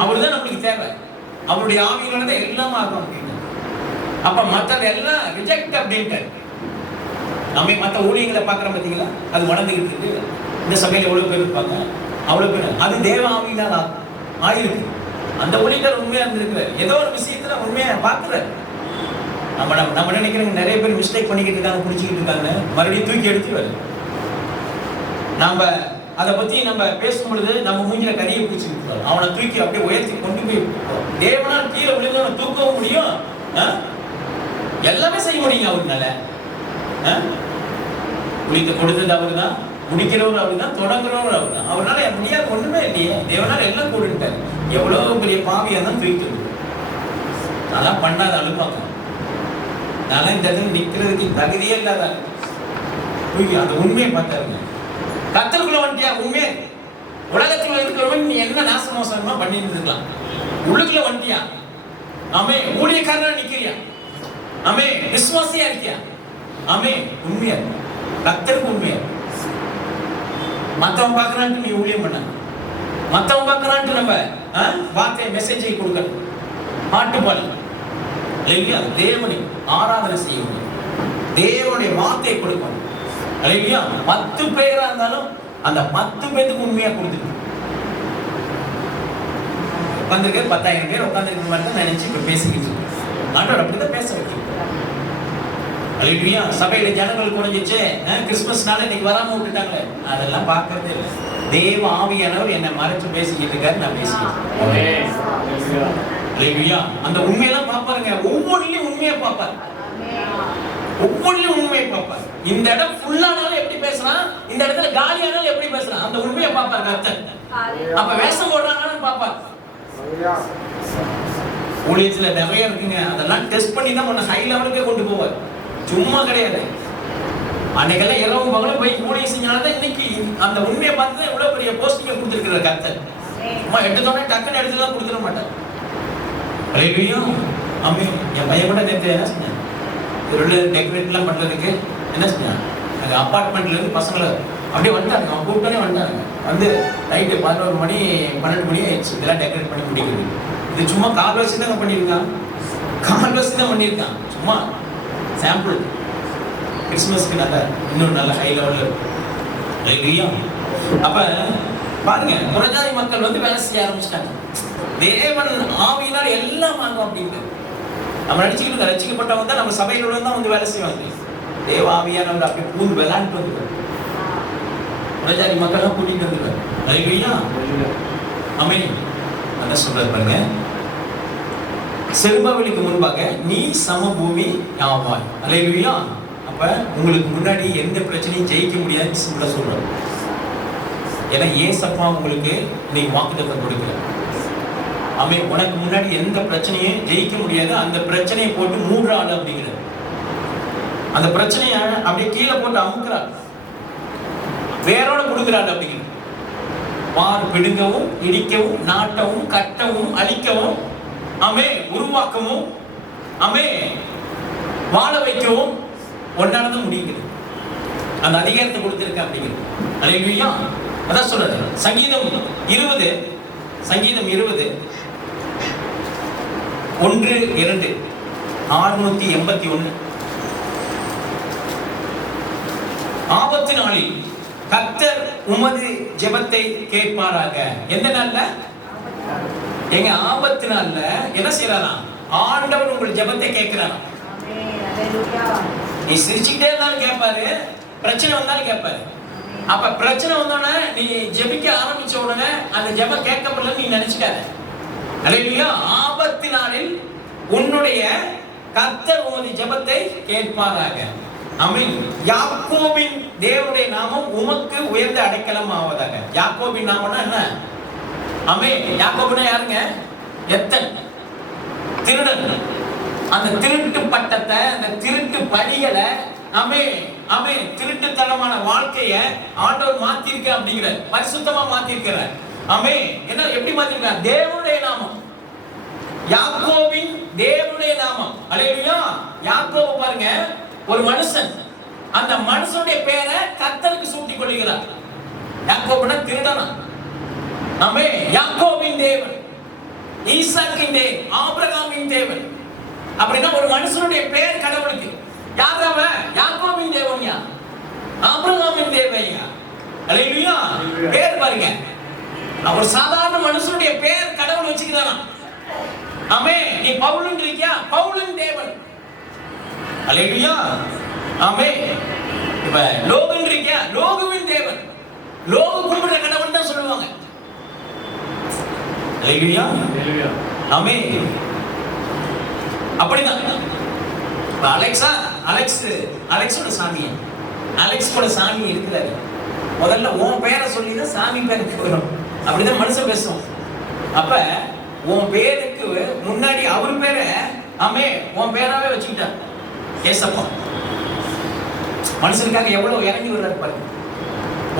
அவர்தான் நம்மளுக்கு தேவை. அவருடைய ஆவியினால எல்லாம் ஆகும் அப்படின்னு. அப்ப மற்றது எல்லாம் ரிஜெக்ட் அப்படின்ட்டு நம்ம மற்ற ஊழியங்களை பார்க்குறோம் பார்த்தீங்களா, அது வளர்ந்துகிட்டு இருக்கு. இந்த சபையில் எவ்வளவு பேர் இருப்பாங்க, அவ்வளவு பேர் அது தேவ ஆவியினால் ஆயிருக்கு. அந்த ஊழியர்கள் உண்மையா இருந்திருக்கிறார், ஏதோ ஒரு விஷயத்துல உண்மையா பார்க்குறாரு. நம்ம நினைக்கிறோம் நிறைய பேர் மிஸ்டேக் பண்ணிக்கிட்டு இருக்காங்க, பிடிச்சிக்கிட்டு இருக்காங்க, மறுபடியும் தூக்கி எடுத்துருவாரு. நாம அதை பத்தி நம்ம பேசும் பொழுது நம்ம மூஞ்சில கரியை பிடிச்சி விட்டுருவோம். அவனை தூக்கி அப்படியே உயர்த்தி கொண்டு போய் தேவனால் கீழே விழுந்தவனை தூக்கவும் முடியும், எல்லாமே செய்ய முடியுங்க அவருனால. குளிக்க கொடுத்தது அவரு தான், முடிக்கிறவர் அவரு தான், தொடங்குறவர் அவரு தான். அவரால் முடியாது ஒண்ணுமே இல்லையே, தேவனால் எல்லாம் கூடுட்டார். எவ்வளவு பெரிய பாவியா தான் தூக்கிட்டு அதெல்லாம் பண்ணாத அழுப்பாங்க. நான் இந்த இடத்துல நிக்கிறதுக்கு தகுதியே இல்லாத தூக்கி அந்த உண்மையை பார்த்தாருங்க. கத்தருக்குள்ள வந்துட்டியா உண்மையே, உலகத்துல இருக்கிறவன் நீ என்ன நாச மோசமா பண்ணிட்டு இருக்கலாம், உள்ளுக்குள்ள வந்துட்டியா, ஆமே ஊழியக்காரனா நிக்கிறியா, ஆமே விசுவாசியா இருக்கியா, ஆமே உண்மையா கத்தருக்கு உண்மையா. மத்தவன் பார்க்கறான்ட்டு நீ ஊழியம் பண்ண, மத்தவன் பார்க்கறான்ட்டு நம்ம வார்த்தை மெசேஜை கொடுக்கணும், பாட்டு பாடல் இல்லையா, தேவனை ஆராதனை செய்ய முடியும், தேவனுடைய வார்த்தையை கொடுக்கணும். 10 பேரா இருந்தாலும் அந்த 10 பேருக்கு உண்மையா கொடுத்துட்டு உட்காந்துருக்க 10,000 பேர் உட்காந்துருக்க மாதிரி தான் நினைச்சு இப்ப பேசிக்கிட்டு ஆண்டவர் அப்படிதான் பேச வைக்கிறேன். சபையில ஜனங்கள் குறைஞ்சிச்சு, கிறிஸ்துமஸ்னால இன்னைக்கு வராம விட்டுட்டாங்களே, அதெல்லாம் பார்க்கறதே இல்லை. தேவ ஆவியானவர் என்னை மறைச்சு பேசிக்கிட்டு இருக்காரு, நான் பேசிக்கிறேன். அந்த உண்மையெல்லாம் பார்ப்பாருங்க, ஒவ்வொன்றிலையும் உண்மையா பார்ப்பாரு, ஒவ்வொன்றிலும் உண்மையை பார்ப்பார். இந்த இடம் ஃபுல்லானாலும் எப்படி பேசுறான், இந்த இடத்துல காலியானாலும் எப்படி பேசுறான், அந்த உண்மையை பார்ப்பார் கர்த்தர். அப்ப வேஷம் போடுறாங்கன்னு பார்ப்பார். ஊழியத்துல நிறைய இருக்குங்க, அதெல்லாம் டெஸ்ட் பண்ணி தான் உன்னை ஹை லெவலுக்கே கொண்டு போவார், சும்மா கிடையாது. அன்னைக்கெல்லாம் இரவு பகலும் போய் ஊழியம் செஞ்சால்தான் இன்னைக்கு அந்த உண்மையை பார்த்து தான் எவ்வளவு பெரிய போஸ்டிங்கை கொடுத்துருக்கிற கர்த்தர். சும்மா எடுத்தோடனே டக்குன்னு எடுத்துலாம் கொடுத்துட மாட்டார். ஆமே என் பையன் கூட நேற்று என்ன செஞ்சேன், டெக்கரேட்லாம் பண்றதுக்கு என்ன செஞ்சாங்க, அங்கே அப்பார்ட்மெண்ட்ல இருந்து பசங்களை அப்படியே வந்துட்டாங்க, அவன் கூப்பிட்டோன்னே வந்துட்டாங்க. வந்து நைட்டு 11 மணி 12 மணி ஆயிடுச்சு இதெல்லாம் டெக்கரேட் பண்ணி முடிக்கிறது. இது சும்மா கால்வாசி தான் பண்ணியிருக்கான், கால்வாசி தான் பண்ணியிருக்கான், சும்மா சாம்பிள். கிறிஸ்துமஸ்க்கு நல்ல இன்னும் நல்ல ஹை லெவலில் இருக்கும். அப்ப பாருங்க, புறஜாதி மக்கள் வந்து வேலை செய்ய ஆரம்பிச்சிட்டாங்க. தேவன் ஆவியினால் எல்லாம் வாங்கும் அப்படின்ட்டு நம்ம நினைச்சுக்கிட்டு ரசிக்கப்பட்டவங்க தான் நம்ம சபையில் உள்ளதான் வந்து வேலை செய்வாங்க. தேவாவியானவர் அப்படி பூந்து விளையாண்டு வந்துருவார், புறஜாதி மக்கள்லாம் கூட்டிட்டு வந்துருவார். அல்லேலூயா ஆமென். அதான் சொல்றாரு பாருங்க, செருபாபேலுக்கு முன்பாக நீ சமபூமி ஆவாய். அல்லேலூயா. அப்ப உங்களுக்கு முன்னாடி எந்த பிரச்சனையும் ஜெயிக்க முடியாதுன்னு சிம்பிளா சொல்றாரு. ஏன்னா ஏசப்பா உங்களுக்கு நீங்க வாக்குத்தத்தம் கொடுக்கிறார். அவன் உனக்கு முன்னாடி எந்த பிரச்சனையும் ஜெயிக்க முடியாது, அந்த பிரச்சனையை போட்டு மூடுற ஆள் அப்படிங்கிறது. அந்த பிரச்சனைய அப்படியே கீழே போட்டு அமுக்குறாள், வேரோட கொடுக்கிறாள் அப்படிங்கிறது. பார் பிடுங்கவும் இடிக்கவும் நாட்டவும் கட்டவும் அழிக்கவும் அமே உருவாக்கவும் அமே வாழ வைக்கவும் ஒன்னானதான் முடியுது. அந்த அதிகாரத்தை கொடுத்திருக்க அப்படிங்கிறது. அல்லேலூயா. அதான் சொல்றது சங்கீதம் 20 1-2 681. ஆபத்து நாளில் கர்த்தர் உமது ஜெபத்தை கேட்பாராக. எந்த நாள்ல? எங்க ஆபத்து நாள்ல என்ன செய்யறாராம், ஆண்டவர் உங்கள் ஜெபத்தை கேட்கிறாராம். நீ சிரிச்சுக்கிட்டே இருந்தாலும் கேட்பாரு, பிரச்சனை வந்தாலும் கேட்பாரு. அப்ப பிரச்சனை வந்தோடனே நீ ஜெபிக்க ஆரம்பிச்ச உடனே அந்த ஜெபம் கேட்கப்படல நீ நினைச்சுக்காத. அல்லேலூயா. ஆபத்து நாளில் உன்னுடைய கர்த்தர் உமது ஜெபத்தை கேட்பாராக. ஆமென். யாக்கோபின் தேவனுடைய நாமம் உமக்கு உயர்ந்த அடைக்கலம் ஆவதாக. யாக்கோபின் நாமம்னா என்ன? ஆமென். யாக்கோபுனா யாருங்க? எத்தன், திருடன். அந்த திருட்டு பட்டத்தை, அந்த திருட்டு பணிகளை, ஆமென், திருட்டுத்தனமான வாழ்க்கைய ஆண்டவர் மாத்திருக்க அப்படிங்கிற, பரிசுத்தமா மாத்திருக்கிறார். ஆமென். என்ன எப்படி மாத்திருக்கார்? தேவனுடைய நாமம், யாக்கோபின் தேவனுடைய நாமம். அல்லேலூயா. யாக்கோபு பாருங்க, ஒரு மனுஷன், அந்த மனுஷனுடைய பேரை கர்த்தருக்கு சூட்டிக் கொள்கிறார். யாக்கோபுனா திருடனா, ஆமே, யாக்கோபின் தேவன், ஈசாக்கின் தேவன், ஆபிரகாமின் தேவன். அப்படின்னா ஒரு மனுஷனுடைய பெயர் கடவுளுக்கு. யார் அவன்? யாக்கோபின் தேவன்யா, ஆபிரகாமின் தேவன்யா. அல்லேலூயா. பேர் பாருங்க, ஒரு சாதாரண மனுஷனுடைய பெயர் கடவுள் வச்சுக்கிறானா. ஆமே, நீ பவுலுன்னு இருக்கியா, பவுலின் தேவன். அல்லேலூயா. ஆமே, இப்ப லோகுன்னு இருக்கியா, லோகுவின் தேவன். லோகு கும்பிடுற கடவுள் தான் சொல்லுவாங்க. அல்லேலூயா. ஆமே, அப்படிதான். அலெக்ஸோட சாமி, அலெக்ஸோட சாமி இருக்கிறாரு. முதல்ல உன் பேரை சொல்லி தான் சாமி பேருக்கு வரும். அப்படிதான் மனுஷன் பேசுவோம். அப்ப உன் பேருக்கு முன்னாடி அவர் பேரை ஆமே உன் பேராவே வச்சுக்கிட்டார். ஏசப்பா மனுஷனுக்காக எவ்வளவு இறங்கி வர்றாரு பாருங்க.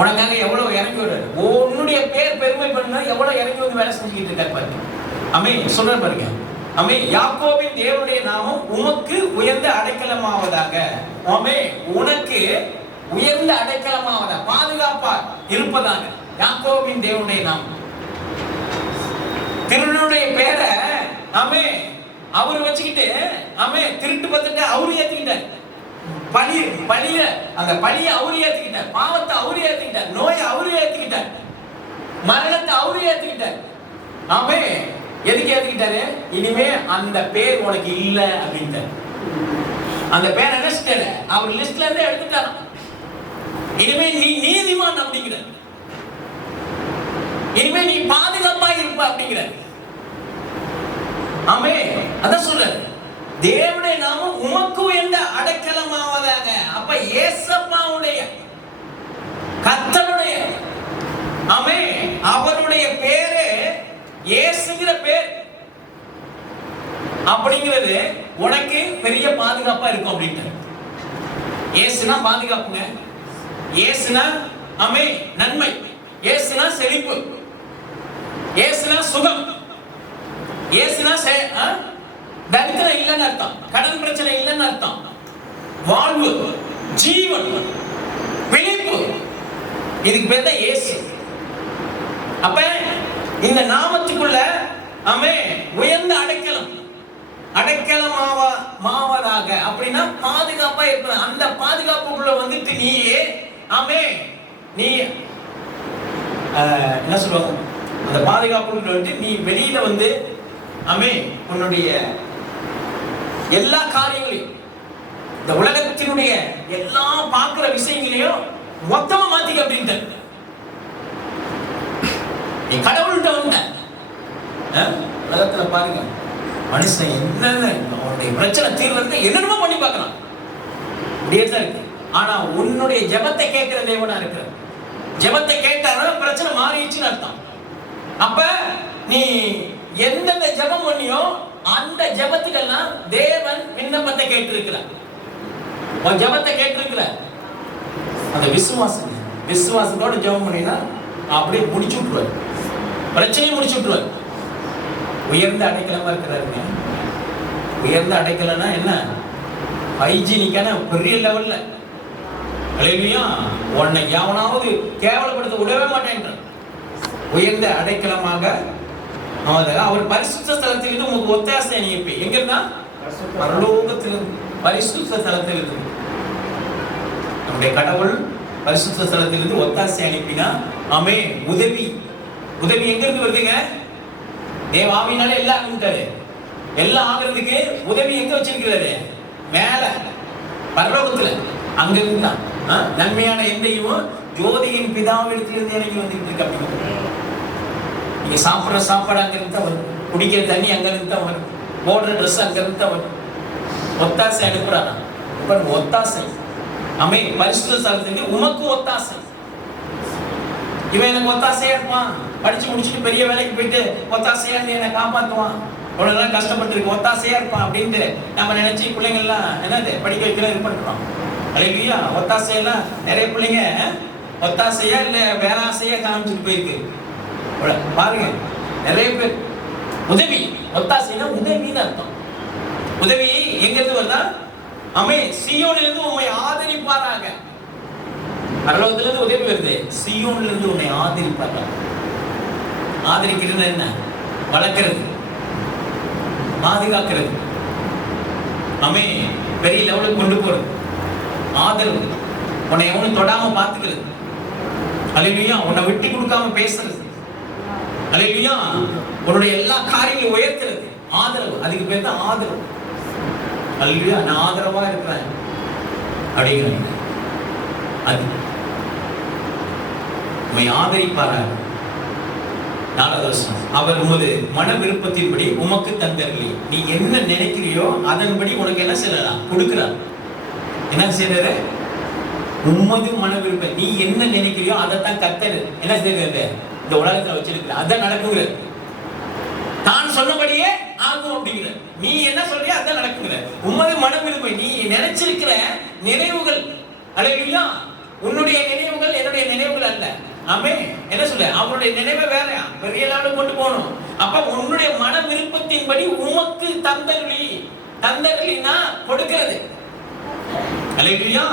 உனக்காக எவ்வளவு இறங்கி வர்றாரு. உன்னுடைய பேர் பெருமை பண்ணா எவ்வளவு இறங்கி வந்து வேலை செஞ்சுக்கிட்டு இருக்காரு பாருங்க. ஆமே சொல்ற பாருங்க. ஆமே, யாக்கோபின் தேவனுடைய நாமம் உமக்கு உயர்ந்த அடைக்கலமாவதாக. ஆமே, உனக்கு உயர்ந்த அடைக்கலமாவதாக, பாதுகாப்பா இருப்பதாக. யாக்கோபின் தேவனுடைய நாமம். திருடனுடைய பேரை ஆமே அவரு வச்சுக்கிட்டு ஆமே திருட்டு பத்துட்டு அவரு ஏத்துக்கிட்டார். பழிய அந்த பழிய அவரு ஏத்துக்கிட்டார், பாவத்தை அவரு ஏத்துக்கிட்டார், நோயை அவரு ஏத்துக்கிட்டார், மரணத்தை அவரு ஏத்துக்கிட்டார். ஆமே, எதுக்கு ஏத்துக்கிட்டாரு? இனிமே அந்த பேர் உனக்கு இல்ல அப்படின்ட்டார். அந்த பேரை நினைச்சிட்டாரு, அவர் லிஸ்ட்ல இருந்து எடுத்துட்டாரு. இனிமே நீ நீதிமான் அப்படிங்கிற, இனிமே நீ பாதுகாப்பா இருப்ப அப்படிங்கிற. ஆமே, அதான் சொல்றாரு, தேவனுடைய நாமம் உமக்கு எந்த அடைக்கலமாவதாக. அப்ப ஏசப்பாவுடைய கர்த்தருடைய ஆமே அவருடைய பேரு இயேசுங்கிற பேர் அப்படிங்கிறது உனக்கு பெரிய பாதுகாப்பா இருக்கும் அப்படின்ட்டு. இயேசுனா பாதுகாப்புங்க, இயேசுனா ஆமே நன்மை, இயேசுனா செழிப்பு, இயேசுனா சுகம், இயேசுனா தரித்திரம் இல்லைன்னு அர்த்தம், கடன் பிரச்சனை இல்லைன்னு அர்த்தம், வாழ்வு, ஜீவன், விழிப்பு. இதுக்கு பேர் தான் இயேசு. அப்ப இந்த நாமத்துக்குள்ள ஆமே உயர்ந்த அடைக்கலம், அடைக்கலமாவதாக. அப்படின்னா பாதுகாப்பா இருப்ப. அந்த பாதுகாப்புக்குள்ள வந்துட்டு நீயே ஆமே நீ என்ன சொல்லுவாங்க, அந்த பாதுகாப்புக்குள்ள வந்துட்டு நீ வெளியில வந்து ஆமே உன்னுடைய எல்லா காரியங்களையும், இந்த உலகத்தினுடைய எல்லா பார்க்கிற விஷயங்களையும் மொத்தமா மாத்திக்க அப்படின்ட்டு நீ கடவுள்கிட்ட வந்த. உலகத்துல பாருங்க, மனுஷன் என்னென்ன அவனுடைய பிரச்சனை தீர்வுக்கு என்னென்னமோ பண்ணி பார்க்கலாம், அப்படியேதான் இருக்கு. ஆனா உன்னுடைய ஜெபத்தை கேட்கிற தேவனா இருக்கிற, ஜெபத்தை கேட்டாலும் பிரச்சனை மாறிடுச்சுன்னு அர்த்தம். அப்ப நீ எந்தெந்த ஜெபம் பண்ணியோ அந்த ஜெபத்துக்கெல்லாம் தேவன் விண்ணப்பத்தை கேட்டிருக்கிறார். உன் ஜெபத்தை கேட்டிருக்கிறார். அந்த விசுவாசத்தோட ஜெபம் பண்ணினா அப்படியே முடிச்சு விட்டுருவார், பிரச்சனையை முடிச்சு விட்டுருவார். உயர்ந்த அடைக்கலமா இருக்கிறாருங்க. உயர்ந்த அடைக்கலம்னா என்ன? ஹைஜீனிக்கான பெரிய லெவல்ல. அல்லேலூயா. உன்னை எவனாவது கேவலப்படுத்த விடவே மாட்டேன். உயர்ந்த அடைக்கலமாக அவர் பரிசுத்த ஸ்தலத்திலிருந்து உங்களுக்கு ஒத்தாசை அனுப்பி. எங்க இருந்தா? பரலோகத்திலிருந்து, பரிசுத்த ஸ்தலத்திலிருந்து. நம்முடைய கடவுள் பரிசுத்த ஸ்தலத்திலிருந்து ஒத்தாசை அனுப்பினா ஆமே உதவி. உதவி எங்க இருந்து வருதுங்க? தேவாவினால எல்லாம் ஆகிட்டாரு. எல்லாம் ஆகிறதுக்கு உதவி எங்க வச்சிருக்கிறாரு? மேல பரலோகத்துல. அங்க இருந்தா நன்மையான எந்தையும் ஜோதியின் பிதாவிடத்திலிருந்து எனக்கு வந்துட்டு இருக்கு. அப்படி நீங்க சாப்பிடுற சாப்பாடு அங்க இருந்து தான் வரும், குடிக்கிற தண்ணி அங்க இருந்து தான் வரும், போடுற ட்ரெஸ் அங்க இருந்து தான் வரும். ஒத்தாசை அனுப்புறானா? ஒத்தாசை ஆமே பரிசுத்த ஸ்தலத்திலிருந்து உமக்கு ஒத்தாசை. இவன் எனக்கு ஒத்தாசையா இருப்பான், படிச்சு முடிச்சுட்டு பெரிய வேலைக்கு போயிட்டு ஒத்தாசையா இருந்து என்னை காப்பாற்றுவான், அவ்வளவுதான் கஷ்டப்பட்டு இருக்கு, ஒத்தாசையா இருப்பான் அப்படின்ட்டு நம்ம நினைச்சு பிள்ளைங்க எல்லாம் என்னது படிக்க வைக்கிற இது பண்றோம். அல்லேலூயா. ஒத்தாசையெல்லாம் நிறைய பிள்ளைங்க ஒத்தாசையா இல்ல வேற ஆசையா காமிச்சிட்டு போயிருக்கு பாருங்க. நிறைய பேர் உதவி, ஒத்தாசைனா உதவின்னு அர்த்தம். உதவி எங்க இருந்து வருதா? ஆமே சீயோனிலிருந்து உம்மை ஆதரிப்பாராக. பரலோகத்திலிருந்து உதவி வருது, சீயோனிலிருந்து உன்னை ஆதரிப்பாராக. ஆதரிக்கிறது என்ன? வளர்க்கிறது, பாதுகாக்கிறது, ஆமென், பெரிய லெவலுக்கு கொண்டு போறது, ஆதரவு, உன்னை எவனும் தொடாம பார்த்துக்கிறது, அல்லேலூயா, உன்னை விட்டு கொடுக்காம பேசுறது, அல்லேலூயா, உன்னுடைய எல்லா காரியங்களையும் உயர்த்துறது, ஆதரவு. அதுக்கு பேர் தான் ஆதரவு. அல்லேலூயா, நான் ஆதரவா இருக்கிறேன் அப்படிங்கிறேன். அது உம்மை ஆதரிப்பாராக. 4வது வசனம், அவர் உமது மன விருப்பத்தின்படி உமக்கு தந்தர்களே. நீ என்ன நினைக்கிறியோ அதன்படி உனக்கு என்ன செய்யலாம்? கொடுக்கிறார். என்ன செய்யறாரு? உமது மன விருப்பம், நீ என்ன நினைக்கிறியோ அதைத்தான் கர்த்தர் என்ன செய்யறது? இந்த உலகத்துல வச்சிருக்கிற அதான் நடக்குங்கிற. தான் சொன்னபடியே ஆகும் அப்படிங்கிற. நீ என்ன சொல்றியோ அதான் நடக்குங்கிற. உமது மன விருப்பம், நீ நினைச்சிருக்கிற நினைவுகள், அல்லேலூயா, உன்னுடைய நினைவுகள் என்னுடைய நினைவுகள் அல்ல. ஆமென். என்ன சொல்ற? அவருடைய நினைவை வேறயா, பெரிய லெவலுக்கு கொண்டு போகணும். அப்ப உன்னுடைய மன விருப்பத்தின்படி உமக்கு தந்தருளி. தந்தருளினா கொடுக்கிறது. அல்லேலூயா.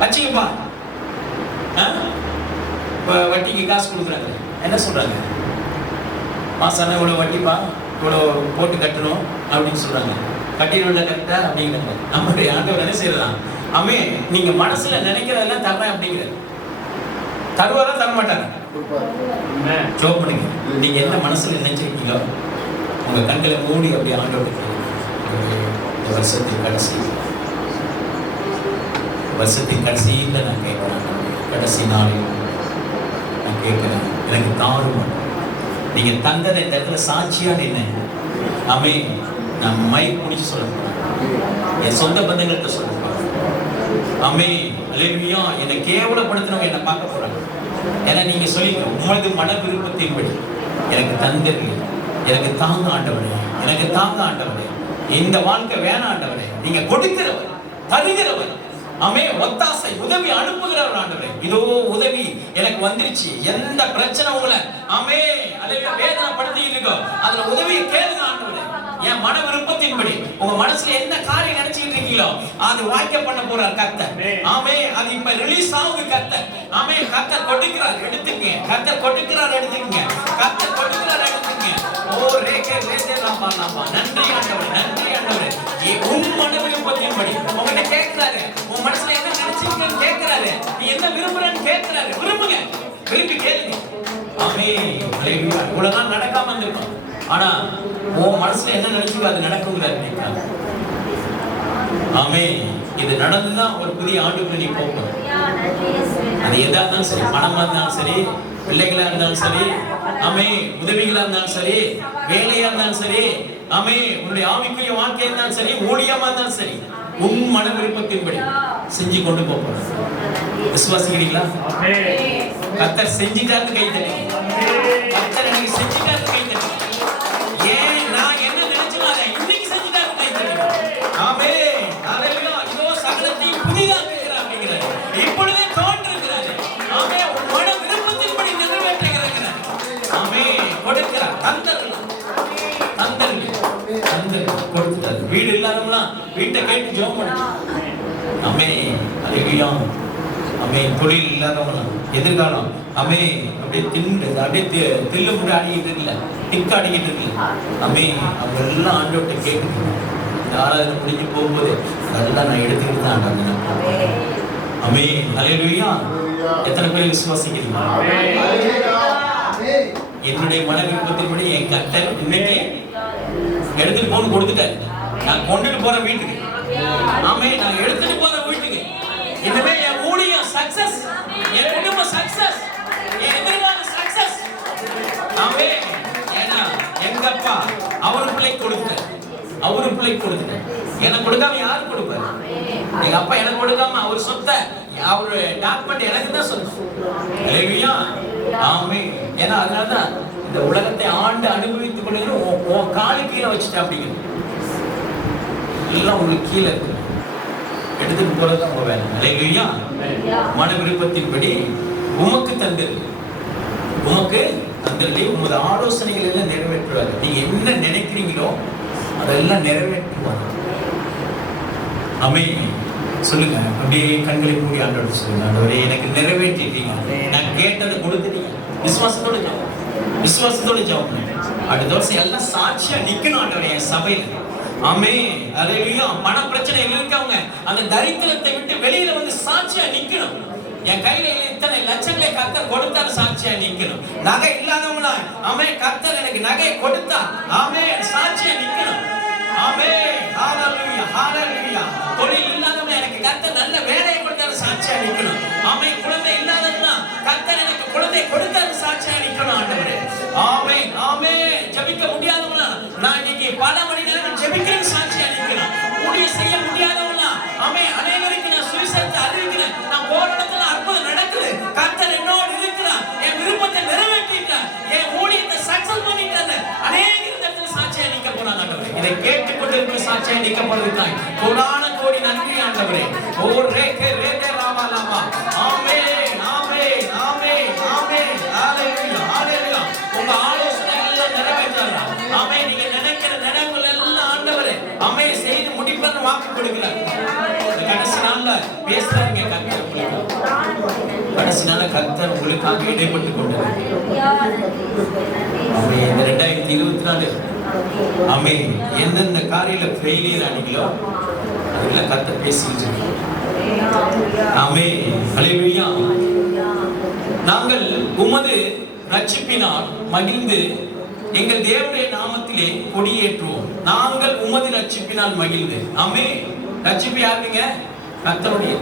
வச்சிங்கப்பா, வட்டிக்கு காசு கொடுக்குறாங்க. என்ன சொல்றாங்க? மாசம் இவ்வளவு வட்டிப்பா, இவ்வளவு போட்டு கட்டணும் அப்படின்னு சொல்றாங்க. கட்டிடுள்ள கட்ட அப்படிங்கிறாங்க. நம்மளுடைய ஆண்டவர் என்ன செய்யலாம்? ஆமென். நீங்க மனசுல நினைக்கிறதெல்லாம் தர்றேன் அப்படிங்கிறது. தருவாரா தர மாட்டாங்க? ஜோப் பண்ணுங்க. நீங்க என்ன மனசுல நினைச்சிருக்கீங்களோ உங்க கண்களை மூடி அப்படி ஆண்டவருக்கு வருஷத்தின் கடைசியில் நான் கேட்கிறேன். கடைசி நாளில் நான் கேட்கிறேன், எனக்கு தாரும். நீங்க தந்ததை இந்த இடத்துல சாட்சியா நின்று ஆமென். நான் மைக் முடிச்சு சொல்ல போறேன், என் சொந்த பந்தங்கள்கிட்ட சொல்ல போறேன். ஆமென். அல்லேலூயா. என்னை கேவலப்படுத்தினவங்க என்னை பார்க்க போறாங்க. ஏன்னா நீங்க சொல்லிக்க உங்களது மன விருப்பத்தின்படி எனக்கு தந்தீர்கள், எனக்கு தாங்க ஆண்டவரே, எனக்கு தாங்க ஆண்டவரே, இந்த வாழ்க்கை வேணாம் ஆண்டவரே. நீங்க கொடுக்கிறவர், தருகிறவர், ஆமென், ஒத்தாசை, உதவி அனுப்புகிறவர் ஆண்டவரே. இதோ உதவி எனக்கு வந்துருச்சு. எந்த பிரச்சனை உங்களை ஆமென் அல்லேலூயா வேதனைப்படுத்திட்டு இருக்கோ அதுல உதவியை கேளுங்க ஆண்டவரே. என் மன விருப்பத்தின்படி உங்க மனசுல என்ன காரியம் நினைச்சிட்டு இருக்கீங்களோ அது வாய்க்க பண்ண போறார் கர்த்தர். ஆமென். அது இப்ப ரிலீஸ் ஆகுது கர்த்தர். ஆமென். கர்த்தர் கொடுக்கிறார், எடுத்துக்கங்க. கர்த்தர் கொடுக்கிறார், எடுத்துக்கங்க. கர்த்தர் கொடுக்கிறார், எடுத்துக்கங்க. ஓ ரேகே லேதேலாமா நாமா. நன்றி ஆண்டவரே, நன்றி ஆண்டவரே. உன் மன விருப்பத்தின்படி உங்ககிட்ட கேட்கிறாரு. உன் மனசுல என்ன நினைச்சிருக்கீங்கன்னு கேட்கிறாரு. நீ என்ன விரும்புறன்னு கேட்கிறாரு. விரும்புங்க, விரும்பி கேளுங்க. ஆமென். அல்லேலூயா. இவ்வளவுதான் நடக்காம இருந்திருக்கும். ஆனா உன் மனசுல என்ன நினைச்சுக்கோ அது நடக்குங்கிறாரு. ஆமென். இது நடந்துதான் ஒரு புதிய ஆண்டுக்குள்ள நீ போகணும். அது எதா இருந்தாலும் சரி, பணமா இருந்தாலும் சரி, பிள்ளைகளா இருந்தாலும் சரி, ஆமென், உதவிகளா இருந்தாலும் சரி, வேலையா இருந்தாலும் சரி, ஆமென், உன்னுடைய ஆவிக்குரிய வாழ்க்கையா இருந்தாலும் சரி, ஊழியமா இருந்தாலும் சரி, உன் மன விருப்பத்தின்படி செஞ்சு கொண்டு போறோம். விசுவாசிக்கிறீங்களா? கர்த்தர் செஞ்சிட்டாரு, கை தட்டி. கர்த்தர் எனக்கு செஞ்சிட்டாரு, கை தட்டி. ஏன் நான் என்ன நினைச்சேனோ அதை இன்னைக்கு செஞ்சிட்டாரு, கை தட்டி. ஆமென். ஹalleluya. இதோ சகலத்தையும் புதிதாக்குகிறார் அப்படிங்கிறார். இப்பொழுதே தோன்றுகிறார். ஆமென். உன் மன விருப்பத்தின்படி நிறைவேற்றுகிறார். ஆமென். கொடுக்கிறார். தந்தரலாம். கொடுத்துட்டாரு. வீடு இல்லாதவங்களாம் வீட்டை கேட்டு ஜெபம் பண்ணுங்க. ஆமென். ஹalleluya. ஆமென். தொழில் இல்லாதவங்களாம் எதிர்காலம் ஆமென் அப்படியே தில்லு முடி ஆடிக்கிட்டு இருக்குல்ல, திக்க ஆடிக்கிட்டு இருக்குல்ல, ஆமென், அவங்க எல்லாம் ஆண்டவர்கிட்ட கேட்குறாங்க. யாராவது முடிஞ்சு போகும்போது அதெல்லாம் நான் எடுத்துக்கிட்டு தான் ஆண்டாங்க. ஆமென். ஹalleluya. எத்தனை பேர் விசுவாசிக்கிறீங்க? என்னுடைய மன விருப்பத்தின்படி என் கர்த்தர் இன்னைக்கு எடுத்துட்டு போன்னு கொடுத்துட்டாரு. நான் கொண்டுட்டு போறேன் வீட்டுக்கு. ஆமென். நான் எடுத்துட்டு போறேன் வீட்டுக்கு. இனிமே என் ஊழியம் சக்சஸ், என் குடும்பம் சக்சஸ், என் எதிர்காலம் சக்சஸ். ஆமென். ஏன்னா எங்க அப்பா அவர் பிள்ளை கொடுத்தார், அவரு பிள்ளை கொடுத்தார். எனக்கு கொடுக்காம யாரு கொடுப்பாரு? எங்க அப்பா எனக்கு கொடுக்காம அவர் சொத்தை, அவரு டாக்குமெண்ட் எனக்கு தான் சொந்தம். ஹalleluya. ஆமென். ஏன்னா அதனாலதான் இந்த உலகத்தை ஆண்டு அனுபவித்துக் கொள்ளுகிற உன் காலு கீழே வச்சுட்டேன் அப்படிங்கிறது எல்லாம் உங்களுக்கு கீழே இருக்கு. எடுத்துட்டு போறதுதான் உங்க வேலை. ஹalleluya. மன விருப்பத்தின்படி உமக்கு தந்தது, உமக்கு தந்தது, உமது ஆலோசனைகள் எல்லாம் நிறைவேற்றுவார். நீங்க என்ன நினைக்கிறீங்களோ அதெல்லாம் நிறைவேற்றுவார். ஆமென். சொல்லுங்க, அப்படியே கண்களை மூடி ஆண்டவரை சொல்லுங்க, ஆண்டவரே எனக்கு நிறைவேற்றிட்டீங்க, நான் கேட்டதை கொடுத்துட்டீங்க. விசுவாசத்தோடு விசுவாசத்தோட ஜெபம் பண்ணுங்க. அடுத்த வருஷம் எல்லாம் சாட்சியா நிக்கணும் ஆண்டவரே என் சபையில. ஆமென். அல்லேலூயா. பண பிரச்சனை இருக்கவங்க அந்த தரித்திரத்தை விட்டு வெளியில வந்து சாட்சியா நிக்கணும். என் கையில இத்தனை லட்சங்களை கர்த்தர் கொடுத்தாரு சாட்சியா நிக்கணும். நகை இல்லாதவங்களா ஆமென் கர்த்தர் எனக்கு நகை கொடுத்தா ஆமென் சாட்சியா நிக்கணும். ஆமென். ஹalleluya ஹalleluya. தொழில் இல்லாதவங்க எனக்கு கர்த்தர் நல்ல வேலையை கொடுத்தாரு சாட்சியா நிக்கணும். ஆமென். குழந்தை இல்லாதவங்க கர்த்தர் எனக்கு குழந்தை கொடுத்தாரு சாட்சியா நிக்கணும் ஆண்டவரே. ஆமென் ஆமென். ஜெபிக்க முடியாதவங்க நான் இன்னைக்கு பல மணி நேரம் ஜெபிக்கிறேன் சாட்சியா நிக்கணும். ஊழியம் செய்ய முடியாதவங்க ஆமென் அநேகருக்கு நான் சுவிசேஷத்தை அறிவிக்கிறேன். நான் போற இடத்துல அற்புதம் நடக்குது. கர்த்தர் என்னோடு இருக்கிறார். என் விருப்பத்தை நிறைவேற்றிட்டார். என் ஊழியத்தை சக்சஸ் பண்ணிட்டார். அநேகர் இந்த இடத்துல சாட்சியா நிக்க போறாங்க ஆண்டவரே. இதை கேட்டுக்கொண்டிருக்கிற சாட்சியா நிக்க போறதுக்காய் கோடான கோடி நன்றி ஆண்டவரே. ஓ ரேகே ரேகே ராமா ராமா. ஆமென் ஆமென் ஆமென் ஆமென். ஹalleluya ஹalleluya. உங்க ஆலோசனை எல்லாம் நிறைவேற்றலாம். ஆமென். நீங்க நினைக்கிற நினைவுகள் எல்லாம் ஆண்டவரே ஆமென் செய்து முடிப்பன்னு வாக்கு கொடுக்கிறார். கடைசி நாள்ல பேசுறாங்க கர்த்தர். கடைசி நாள்ல கர்த்தர் உங்களுக்காக இடைப்பட்டு கொண்டார். ஆமென். இந்த 2024 ஆமென். எந்தெந்த காரியத்துல ஃபெயிலியர் ஆனீங்களோ அதெல்லாம் கர்த்தர் பேசிட்டு ஆமென். ஹalleluya. நாங்கள் உமது ரட்சிப்பினால் மகிழ்ந்து எங்கள் தேவனுடைய நாமத்திலே கொடியேற்றுவோம். நாங்கள் உமது ரட்சிப்பினால் மகிழ்ந்து. ஆமென். ரட்சிப்பு யாருங்க? கர்த்தருடைய.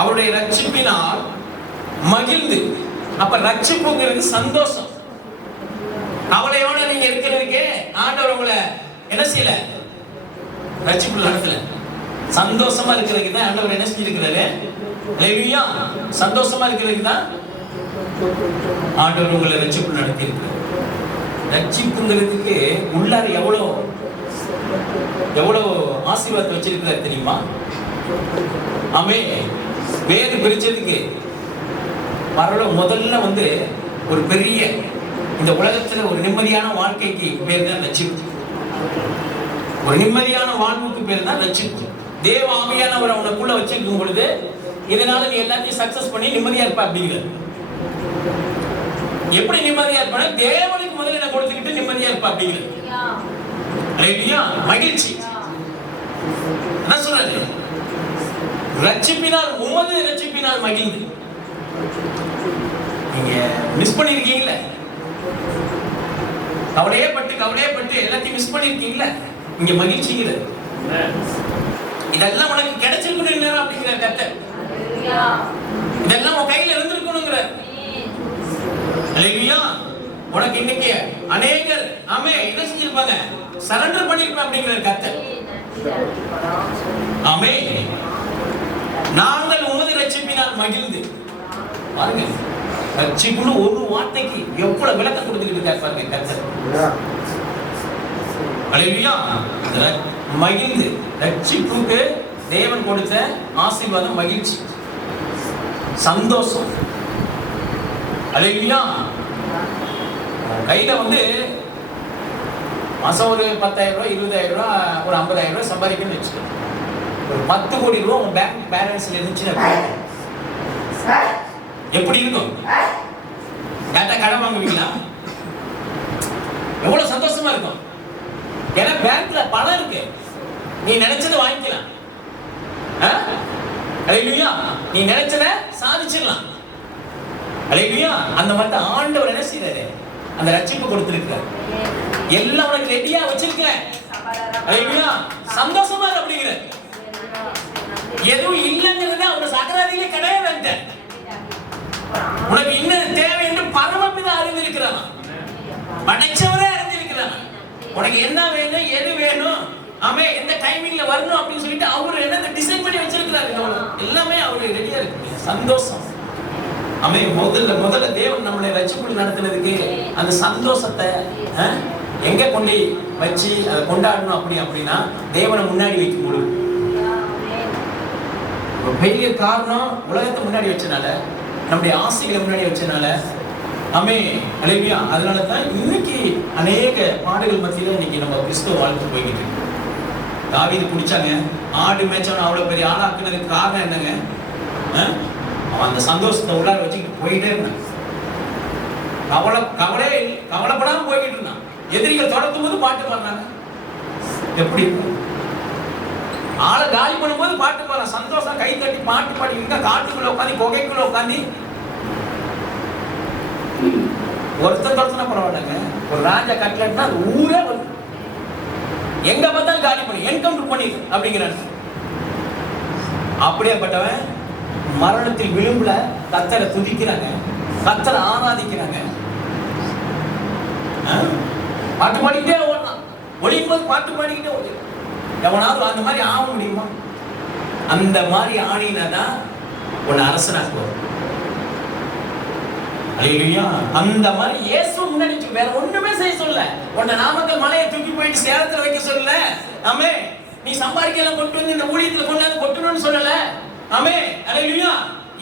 அவருடைய ரட்சிப்பினால் மகிழ்ந்து. அப்ப ரட்சிப்புங்கிறது சந்தோஷம். அவளையோட நீங்க இருக்கிறதுக்கே ஆண்டவர் உங்களை என்ன செய்யல? ரட்சிப்பு நடத்தல. சந்தோஷமா இருக்கிறதுக்கு தான் ஆண்டவர் என்ன செஞ்சிருக்கிறாரு? ஹalleluya. சந்தோஷமா இருக்கிறதுக்கு தான் ஆண்டவர் உங்களை ரட்சிப்பு நடத்தி இருக்கிறார். ரட்சிப்புங்கிறதுக்கு உள்ளார எவ்வளவு ஆசீர்வாதம் வச்சிருக்கிறார் தெரியுமா? ஆமென். வேறு பிரிச்சதுக்கு முதல்ல வந்து ஒரு பெரிய இந்த உலகத்துல ஒரு நிம்மதியான வாழ்க்கைக்கு பேர் தான் ரட்சிப்பு. ஒரு நிம்மதியான வாழ்வுக்கு பேர் தான் ரட்சிப்பு. தேவ ஆவியானவர் அவனுக்குள்ள வச்சிருக்கும் பொழுது இதனால நீ எல்லாத்தையும் சக்சஸ் பண்ணி நிம்மதியா இருப்ப அப்படிங்கிறது. எப்படி நிம்மதியா இருப்ப? தேவனுக்கு முதல்ல என்ன கொடுத்துக்கிட்டு நிம்மதியா இருப்ப அப்படிங்கிறது. ஹalleluya. மகிழ்ச்சி. என்ன சொல்றது? ரட்சிப்பினால் உமது ரட்சிப்பினால் மகிழ்ந்து. நீங்க மிஸ் பண்ணிருக்கீங்கல்ல? கவலையே பட்டு எல்லாத்தையும் மிஸ் பண்ணிருக்கீங்கல்ல? இங்க மகிழ்ச்சிங்கிறது. இதெல்லாம் உனக்கு கிடைச்சிருக்கணும் நேரம் அப்படிங்கிற கர்த்தர். இதெல்லாம் உன் கையில இருந்திருக்கணுங்கிற. ஹalleluya. உனக்கு இன்னைக்கு அநேகர் ஆமென் என்ன செஞ்சிருப்பாங்க? சரண்டர் பண்ணிருப்பாங்க அப்படிங்கிற கர்த்தர். ஆமென். நாங்கள் உமது ரட்சிப்பினால் மகிழ்ந்து. பாருங்க ரட்சிப்புன்னு ஒரு வார்த்தைக்கு எவ்வளவு விளக்கம் கொடுத்துக்கிட்டு இருக்காரு பாருங்க கர்த்தர். ஹalleluya. மகிழ்ந்து. ரட்சிப்புக்கு தேவன் கொடுத்த ஆசீர்வாதம் மகிழ்ச்சி, சந்தோஷம். ஹalleluya. கையில வந்து மாசம் ஒரு 10,000 ரூபாய் 20,000 ரூபாய் ஒரு 50,000 ரூபாய் சம்பாதிக்கணும்னு வச்சுக்கோங்க. ஒரு 10 கோடி ரூபாய் உங்க பேங்க் பேலன்ஸ்ல இருந்துச்சுன்னா எப்படி இருக்கும்? கேட்டா கடன் வாங்குவீங்களா? எவ்வளவு சந்தோஷமா இருக்கும். ஏன்னா பேங்க்ல பணம் இருக்கு, நீ நினைச்சதை வாங்கிக்கலாம். ஹalleluya. நீ நினைச்சதை சாதிச்சிடலாம். ஹalleluya. அந்த மாதிரி ஆண்டவர் என்ன செய்றாரு? அந்த ரட்சிப்பு கொடுத்திருக்கிறார். எல்லாம் உனக்கு ரெடியா வச்சிருக்கேன். ஹalleluya. சந்தோஷமா இரு அப்படிங்கிற. எதுவும் இல்லங்கிறத அவங்க சக்கராதியிலே கிடையாது. உனக்கு இன்னும் தேவை என்று பரமபிதா அறிந்திருக்கிறான். படைச்சவரே அறிந்திருக்கிறான். உனக்கு என்ன வேணும், எது வேணும், ஆமென், எந்த டைமிங்ல வரணும் அப்படின்னு சொல்லிட்டு அவர் என்ன டிசைன் பண்ணி வச்சிருக்கிறாரு. எல்லாமே அவரு ரெடியா இருக்கு. சந்தோஷம். ஆமென். முதல்ல தேவன் நம்மளை ரட்சிப்பு நடத்துறதுக்கு அந்த சந்தோஷத்தை எங்க கொண்டு வச்சு அதை கொண்டாடணும் அப்படின்னா தேவனை முன்னாடி வைக்கும் பொழுது. பெரிய காரணம் உலகத்தை முன்னாடி வச்சனால, நம்முடைய ஆசைகளை முன்னாடி வச்சனால. ஆமென். ஹalleluya. அதனால தான் இன்னைக்கு அநேக பாடுகள் மத்தியில இன்னைக்கு நம்ம கிறிஸ்துவ வாழ்க்கை போய்கிட்டு இருக்கு. தாவீது குடிச்சாங்க, ஆடு மேய்ச்சவன் அவ்வளவு பெரிய ஆளாக்குனதுக்கு காரணம் என்னங்க? அவன் அந்த சந்தோஷத்தை உள்ளார வச்சுக்கிட்டு போயிட்டே இருந்தான். கவலைப்படாம போய்கிட்டு இருந்தான். எதிரிகள் தொடர்த்தும் போது பாட்டு பாடுறாங்க. எப்படி இருக்கும்? ஆளை காலி பண்ணும்போது பாட்டு பாடுறான். சந்தோஷம் கை தட்டி பாட்டு பாடிக்கிட்டு காட்டுக்குள்ள உட்காந்து குகைக்குள்ள உட்காந்து ஒருத்தர் தொடர்த்துனா பரவாயில்லைங்க. ஒரு ராஜா கட்டலன்னா அது ஊரே வந்து எங்க பார்த்தாலும் காலி பண்ணி என்கவுண்டர் பண்ணி அப்படிங்கிறான். அப்படியேப்பட்டவன் மரணத்தில் விளிம்புல கர்த்தரை துதிக்கிறாங்க, கர்த்தரை ஆராதிக்கிறாங்க. பாட்டு பாடிக்கிட்டே ஓடலாம். ஒளியும் போது பாட்டு பாடிக்கிட்டே ஓடி. எவனாவது அந்த மாதிரி ஆக முடியுமா? அந்த மாதிரி ஆணினாதான் உன்னை அரசனாக்குவார். அந்த மாதிரி இயேசு முன்னாடி வேற ஒண்ணுமே செய்ய சொல்ல. உன்னை நாமக்கல் மலையை தூக்கி போயிட்டு சேலத்துல வைக்க சொல்லல. ஆமே. நீ சம்பாதிக்கலாம் கொண்டு வந்து இந்த ஊழியத்துல கொண்டாந்து கொட்டணும்னு சொல்லல. ஆமே. அல்லேலூயா.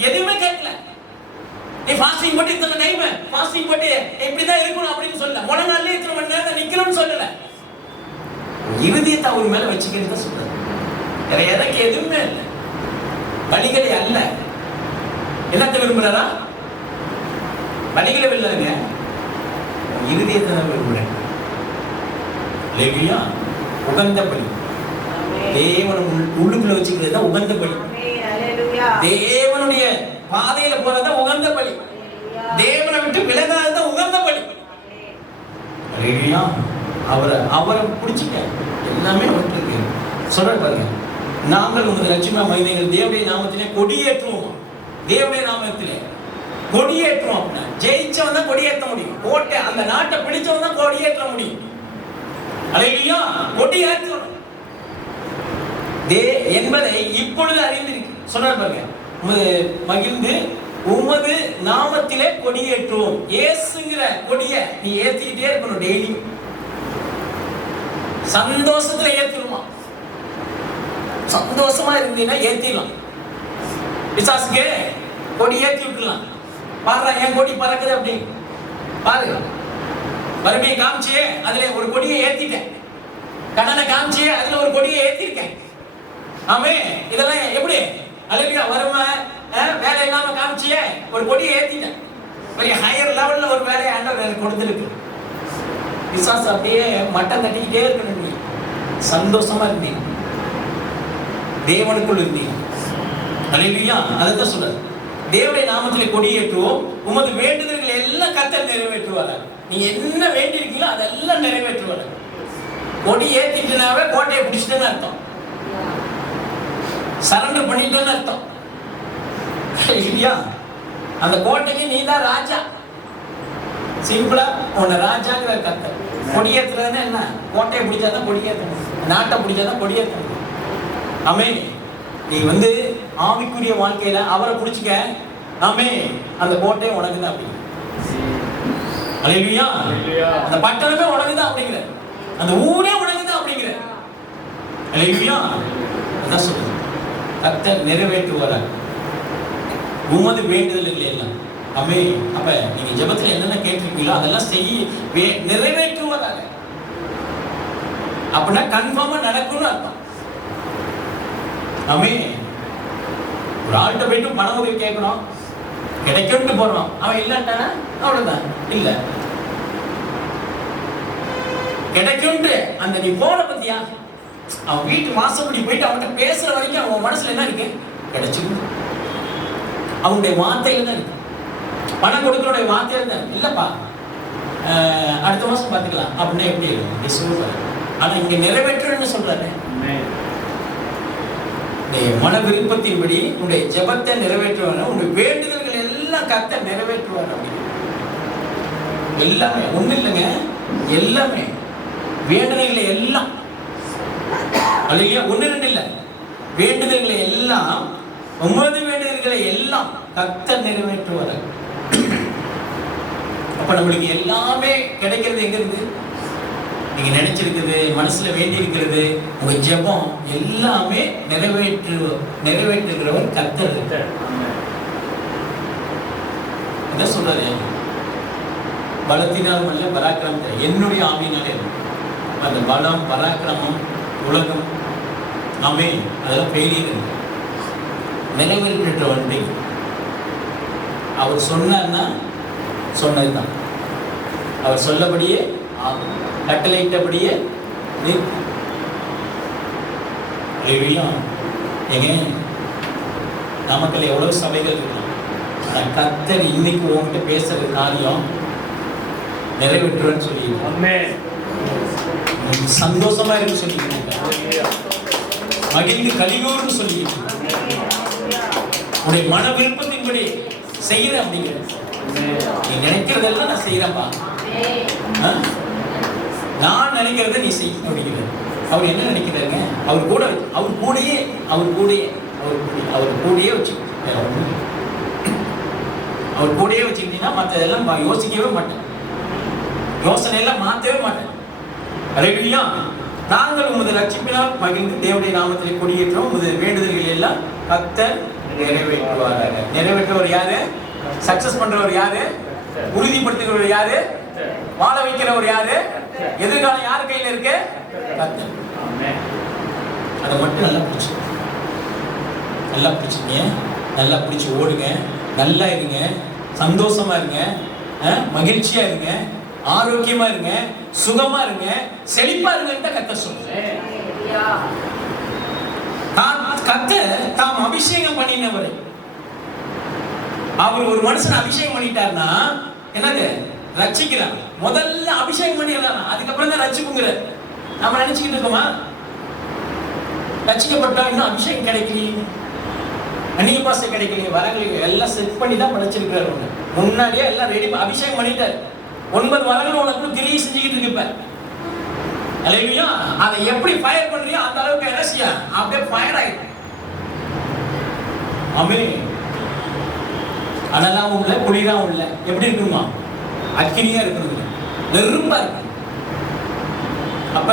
எதுவுமே கேட்கல. நீ ஃபாஸ்டிங் போட்டு இத்தனை டைம் ஃபாஸ்டிங் போட்டு இப்படிதான் இருக்கணும் அப்படின்னு சொல்லல. முழங்கால இத்தனை மணி நேரம் நிக்கணும்னு சொல்லல. இருதயத்தை அவர் மேல வச்சுக்கிறது சொல்றாரு. வேற எதற்கு எதுவுமே இல்லை. பணிகளை அல்ல. என்னத்தை விரும்புறாரா? பணிகளை வில்லைங்க, இருதயத்தை தான் விரும்புறேன். இல்லையா? உகந்த பலி. தேவன் உள்ளுக்குள்ள வச்சுக்கிறது தான் உகந்த பலி. தேவனுடைய பாதையில போறதா உகந்த பலி. தேவனை விட்டு விலகாததா உகந்த பலி. அவரை பிடிச்சிக்க எல்லாமே இருக்கு. சொல்ற பாருங்க, நாங்கள் உமது லட்சுமி மைந்தங்கள் தேவனுடைய நாமத்திலே கொடியேற்றுவோம். தேவனுடைய நாமத்திலே கொடியேற்றுவோம். அப்படின்னா ஜெயிச்சவன் தான் கொடியேற்ற முடியும். கோட்டை அந்த நாட்டை பிடிச்சவன் தான் கொடியேற்ற முடியும். அல்லேலூயா. கொடியேற்றணும் என்பதை இப்பொழுது அறிந்திருக்கு. சொல்ற பாருங்க, மகிழ்ந்து உமது நாமத்திலே கொடியேற்றுவோம். இயேசுங்கிற கொடிய நீ ஏத்திக்கிட்டே இருக்கணும். டெய்லி சந்தோஷத்துல ஏத்திடுமா. சந்தோஷமா இருந்தீங்கன்னா ஏத்திடலாம். பிசாசுக்கு கொடி ஏத்தி விட்டுலாம். பாருடா என் கொடி பறக்குது அப்படி பாரு. வறுமையை காமிச்சியே அதுல ஒரு கொடியை ஏத்திட்டேன். கடனை காமிச்சியே அதுல ஒரு கொடியை ஏத்திருக்கேன். ஆமே. இதெல்லாம் எப்படி? அல்லேலூயா. வறுமை வேலை இல்லாம காமிச்சியே ஒரு கொடியை ஏத்திட்டேன். பெரிய ஹையர் லெவல்ல ஒரு வேலையை ஆண்டவர் கொடுத்துருக்கு. பிசாசு அப்படியே மட்டம் தட்டிக்கிட்டே இருக்கணும். நீ சந்தோஷமா இருந்தீங்க, தேவனுக்குள் இருந்தீங்க. அல்லேலூயா. அதைத்தான் சொல்றாரு. தேவனுடைய நாமத்திலே கொடியேற்றுவோம். உமது வேண்டுதல்கள் எல்லாம் கர்த்தர் நிறைவேற்றுவார். நீங்க என்ன வேண்டி இருக்கீங்களோ அதெல்லாம் நிறைவேற்றுவார். கொடி ஏத்திட்டுனாவே கோட்டையை பிடிச்சிட்டேன்னு அர்த்தம். சரண்டர் பண்ணிட்டேன்னு அர்த்தம். இல்லையா? அந்த கோட்டைக்கு நீ தான் ராஜா. சிம்பிளா உன்னை ராஜாங்கிற கர்த்தர். கொடியேற்றுறதுன்னா என்ன? கோட்டையை பிடிச்சாதான் கொடியேற்றணும். நாட்டை பிடிச்சாதான் கொடியேற்றணும். ஆமே. நீ ஆவிக்குரிய வாழ்க்கையில அவரை பிடிச்சிக்க. ஆமே. அந்த கோட்டை உனக்கு தான் அப்படி. அல்லேலூயா. அந்த பட்டணமே உனக்கு தான் அப்படிங்கிற, அந்த ஊரே உனக்கு தான் அப்படிங்கிற. அல்லேலூயா. அதான் சொல்லுங்க, கர்த்தர் நிறைவேற்றுவார் உமது வேண்டுதல்கள் எல்லாம். ஆமே. அப்ப நீங்க ஜெபத்துல என்னென்ன கேட்டிருக்கீங்களோ அதெல்லாம் நிறைவேற்றுவதாக. அப்படின்னா கன்ஃபார்மா நடக்கும்னு அர்த்தம். ஆமே. ஒரு ஆள்கிட்ட போயிட்டு பண உதவி கேட்கணும், கிடைக்கும்னு போறோம். அவன் இல்லட்டானா அவ்வளவுதான். இல்ல கிடைக்கும்னு அந்த நீ போற பத்தியா, அவன் வீட்டு வாசப்படி போயிட்டு அவன்கிட்ட பேசுற வரைக்கும் அவன் மனசுல என்ன இருக்கு? கிடைச்சிடும். அவனுடைய வார்த்தையில தான் இருக்கு. பணம் கொடுக்கறோடைய வார்த்தையில தான். இல்லப்பா அடுத்த மாசம் பாத்துக்கலாம் அப்படின்னா எப்படி இருக்கும் சொல்றாரு. ஆனா இங்க நிறைவேற்றுன்னு சொல்றாரு. மன விருப்பத்தின்படி உன்னுடைய ஜெபத்தை நிறைவேற்றுவாங்க. உன்னுடைய வேண்டுதல்கள் எல்லாம் கர்த்தர் நிறைவேற்றுவார். எல்லாமே ஒண்ணு இல்லைங்க, எல்லாமே வேண்டுதல்களை எல்லாம். அல்லையா? ஒண்ணு ரெண்டு இல்ல, வேண்டுதல்களை எல்லாம், உமது வேண்டுதல்களை எல்லாம் கர்த்தர் நிறைவேற்றுவார். அப்ப நம்மளுக்கு எல்லாமே கிடைக்கிறது எங்க இருந்து? நீங்க நினைச்சிருக்கிறது, மனசுல வேண்டி இருக்கிறது, உங்க ஜெபம் எல்லாமே நிறைவேற்றுகிறவர் கர்த்தர். என்ன சொல்றாரு? பலத்தினாலும் அல்ல பராக்கிரமம், என்னுடைய ஆவியினாலே. அந்த பலம், பராக்கிரமம், உலகம், ஆமே, அதெல்லாம் பெயர் நிறைவேற்றவன். அவர் சொன்னார்னா சொன்னதுதான். அவர் சொல்லபடியே ஆகும், கட்டளையிட்டபடியே நிற்கும். ஏங்க, நாமக்கல் எவ்வளவு சபைகள் இருக்கும். கர்த்தர் இன்னைக்கு உங்ககிட்ட பேசுற காரியம் நிறைவேற்றுன்னு சொல்லி சந்தோஷமா இருக்கு சொல்லிக்கிட்டு, மகிழ்ந்து கலிகூர்னு சொல்லிக்கிட்டு, உடைய மன விருப்பத்தின்படி செய்யற அப்படிங்கிற நீ நினைக்கிறதெல்லாம் நான் செய்யறேன்பா, நான் நினைக்கிறத நீ செய்ய அப்படிங்கிற. அவர் என்ன நினைக்கிறாருங்க? அவர் கூடயே வச்சு அவர் கூடயே வச்சுக்கிட்டீங்கன்னா மற்றதெல்லாம் யோசிக்கவே மாட்டேன், யோசனை எல்லாம் மாற்றவே மாட்டேன். அல்லேலூயா. நாங்கள் உமது ரட்சிப்பினால் மகிழ்ந்து தேவனுடைய நாமத்திலே கொடியேற்றோம். உமது வேண்டுதல்கள் எல்லாம் கர்த்தர் நிறைவேற்றுவாராக. நிறைவேற்றவர் யாரு? சக்சஸ் பண்றவர் யாரு? உறுதிப்படுத்துகிறவர் யாரு? வாழ வைக்கிறவர் யாரு? எதிர்காலம் யார் கையில இருக்கு? கர்த்தர். அதை மட்டும் நல்லா பிடிச்சிங்க, நல்லா பிடிச்சி ஓடுங்க, நல்லா இருங்க, சந்தோஷமா இருங்க, மகிழ்ச்சியா இருங்க, ஆரோக்கியமா இருங்க, சுகமா இருங்க, செழிப்பா இருங்க. கர்த்தர் சொல்லுங்க. கர்த்தர் தாம் அபிஷேகம் பண்ணினவரை, அவர் ஒரு மனுஷன் அபிஷேகம் பண்ணிட்டார்னா என்னது? ரட்சிக்கிறார். முதல்ல அபிஷேகம் பண்ணிடலாம், அதுக்கப்புறம் தான் ரட்சிப்புங்கிற. நம்ம நினைச்சுக்கிட்டு இருக்கோமா ரட்சிக்கப்பட்டா இன்னும் அபிஷேகம் கிடைக்கலையே, அந்நிய பாசை கிடைக்கலையே, வரங்களை எல்லாம் செட் பண்ணி தான் படைச்சிருக்கிறாரு. முன்னாடியே எல்லாம் ரெடி அபிஷேகம் பண்ணிட்டாரு. 9 வரங்கள் உனக்கு கிரியை செஞ்சுக்கிட்டு இருக்கு. இப்ப அல்லேலூயா. அதை எப்படி ஃபயர் பண்றியோ அந்த அளவுக்கு என்ன செய்ய அப்படியே ஃபயர் ஆயிடும். ஆமென். அனலாவும் இல்ல, குளிராவும் இல்ல, எப்படி இருக்குமா? அக்கினியா இருக்கிறது, நெருப்பா இருக்கு. அப்ப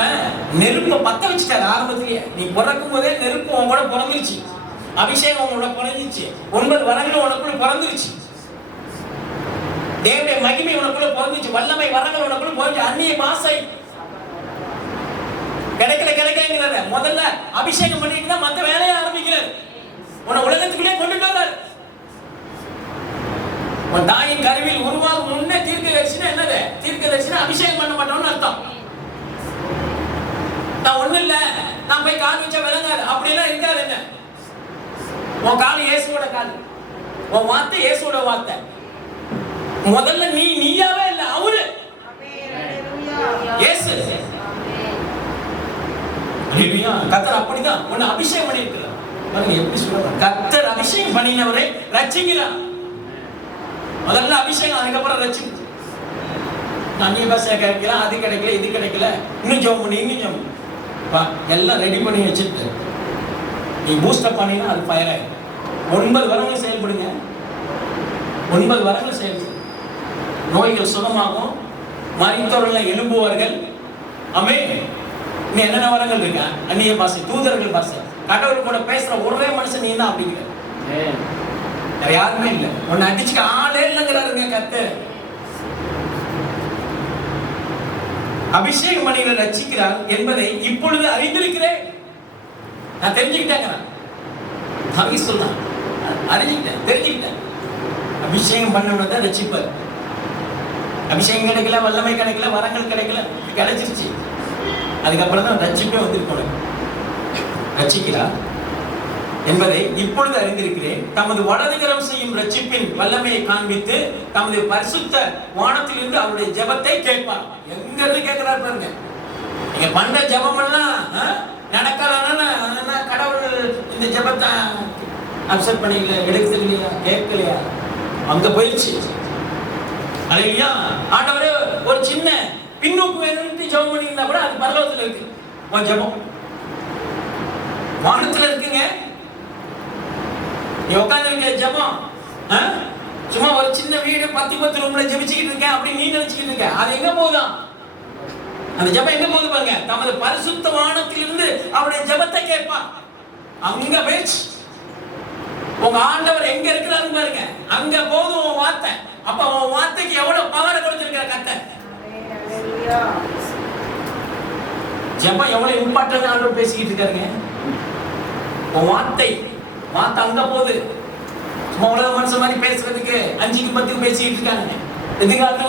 நெருப்பை பத்த வச்சுட்டாரு ஆரம்பத்திலேயே. நீ பிறக்கும் போதே நெருப்பு உன் கூட பிறந்துருச்சு, அபிஷேகம் உங்களோட பிறந்துருச்சு, 9 வரங்களும் உனக்குள்ள பிறந்துருச்சு, தேவனுடைய மகிமை உனக்குள்ள பிறந்துச்சு, வல்லமை வரங்கள் உனக்குள்ள பிறந்துச்சு. அந்நிய பாசை கிடைக்கலங்கிறத முதல்ல அபிஷேகம் பண்ணிட்டு தான் மற்ற வேலையை ஆரம்பிக்கிறார். உன்னை உலகத்துக்குள்ளே கொண்டுட்டு வர்றார். உன் தாயின் கருவில் உருவாகும் முன்னே தீர்க்கதரிசினா என்னது? தீர்க்கதரிசினா அபிஷேகம் பண்ண மாட்டோம்னு அர்த்தம். நான் ஒண்ணு இல்ல, நான் போய் கால் வச்சா விளங்காது அப்படிலாம் இருக்காதுங்க. உன் கால் இயேசுவோட கால், உன் வார்த்தை இயேசுவோட வார்த்தை. முதல்ல நீயாவே இல்ல, அவரு இயேசு. அல்லேலூயா. கர்த்தர் அப்படிதான் உன்னை அபிஷேகம் பண்ணியிருக்கிறார். பாருங்க எப்படி சொல்றாங்க, கர்த்தர் அபிஷேகம் பண்ணினவரை ரட்சிக்கிறார். முதல்ல அபிஷேகம், அதுக்கப்புறம் ரட்சிப்பு. அந்நிய பாஷை கிடைக்கல, அது கிடைக்கல, இது கிடைக்கல, இன்னும் ஜெபம் பண்ணி, இன்னும் ஜெபம் எல்லாம் ரெடி பண்ணி வச்சுட்டு நீ பூஸ்டப் பண்ணினா அது ஃபயர் ஆயிடும். 9 வரங்களும் செயல்படுங்க, 9 வரங்களும் செயல்படும். நோய்கள் சுகமாகும், மரித்தவர்கள் எழும்புவார்கள். ஆமென். இன்னும் என்னென்ன வரங்கள் இருக்கா? அந்நிய பாஷை, தூதர்கள் பாஷை, கடவுள் கூட பேசுற ஒரே மனுஷன் நீ தான் அப்படிங்கிற. வேற யாருமே இல்லை, உன்னை அடிச்சுக்க ஆளே இல்லைங்கிறாருங்க கர்த்தர். அபிஷேகம் பண்ணிகளை ரட்சிக்கிறார் என்பதை இப்பொழுது அறிந்திருக்கிறேன். நான் தெரிஞ்சுக்கிட்டேங்க, சொல்றேன், அறிஞ்சுக்கிட்டேன், தெரிஞ்சுக்கிட்டேன். அபிஷேகம் பண்ணவன தான் ரட்சிப்பார். அபிஷேகம் கிடைக்கல, வல்லமை கிடைக்கல, வரங்கள் கிடைக்கல, கிடைச்சிருச்சு. அதுக்கப்புறம் தான் ரட்சிப்பே வந்திருக்கணும். ரட்சிக்கிறார் என்பதை இப்பொழுது அறிந்திருக்கிறேன். தமது வலதுகரம் செய்யும் ரட்சிப்பின் வல்லமையை காண்பித்து தமது பரிசுத்த வானத்திலிருந்து அவருடைய ஜெபத்தை கேட்பார். எங்க இருந்து கேட்கிறார் பாருங்க. நீங்க பண்ற ஜெபம் எல்லாம் நடக்கலன்னா கடவுள் இந்த ஜெபத்தை அக்செப்ட் பண்ணிக்கல, எடுக்கலையா, கேட்கலையா, அங்க போயிடுச்சு. அல்லேலூயா. ஆண்டவரே ஒரு சின்ன பின்னோக்கு வேணும்னு ஜெபம் பண்ணியிருந்தா கூட அது பரலோகத்துல இருக்கு. உன் ஜெபம் வானத்துல இருக்குங்க. நீ உட்காந்துருக்க ஜெபம் சும்மா ஒரு சின்ன வீடு 10 ரூம்ல ஜெபிச்சுக்கிட்டு இருக்கேன் அப்படின்னு நீ நினைச்சுக்கிட்டு இருக்க, அது எங்க போகுதான்? அந்த ஜெபம் எங்க போகுது பாருங்க. தமது பரிசுத்த வானத்திலிருந்து அவருடைய ஜெபத்தை கேட்பான். அங்க போயிடுச்சு. உங்க ஆண்டவர் எங்க இருக்கிறாரு பாருங்க, அங்க போதும் உன் வார்த்தை. அப்ப உன் வார்த்தைக்கு எவ்வளவு பவரை கொடுத்திருக்கிற கர்த்தர். ஜெபம் எவ்வளவு இம்பார்ட்டன்ட் ஆண்டவர் பேசிக்கிட்டு இருக்காருங்க. உன் வார்த்தை அங்க போகுது. சும்மா உலக மனுஷன் மாதிரி பேசுறதுக்கு 5க்கு 10 பேசிட்டு இருக்காங்க. எதிர்காலத்துல